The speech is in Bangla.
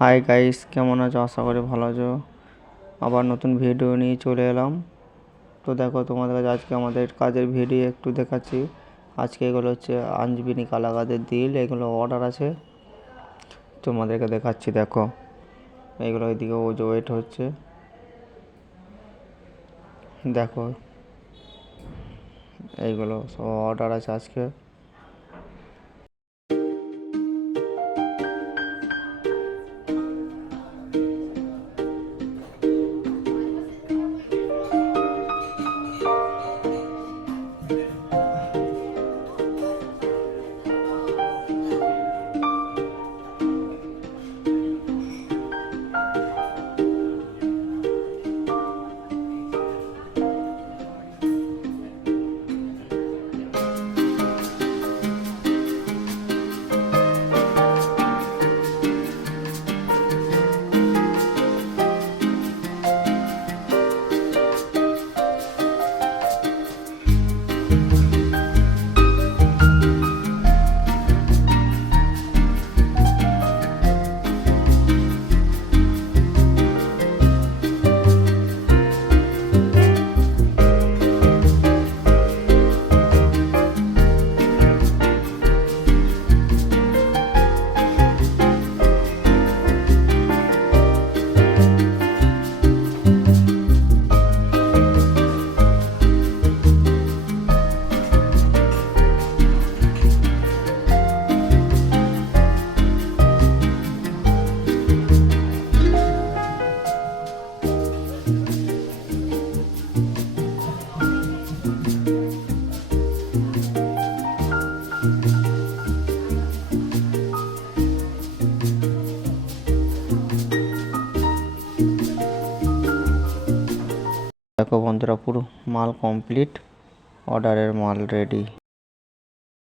হাই গাইস, কেমন আছো? আশা করি ভালো আছো। আবার নতুন ভিডিও নিয়ে চলে এলাম। তো দেখো, তোমাদের কাছে আজকে আমাদের কাজের ভিডিও একটু দেখাচ্ছি। আজকে এগুলো হচ্ছে আঞ্জবিনি কালাকাদের দিল, এগুলো অর্ডার আছে, তোমাদেরকে দেখাচ্ছি। দেখো, এগুলো ওইদিকে ওয়েট হচ্ছে। দেখো, এইগুলো সব অর্ডার আছে আজকে। দেখো বন্ধুরা, পুরো মাল কমপ্লিট, অর্ডারের মাল রেডি।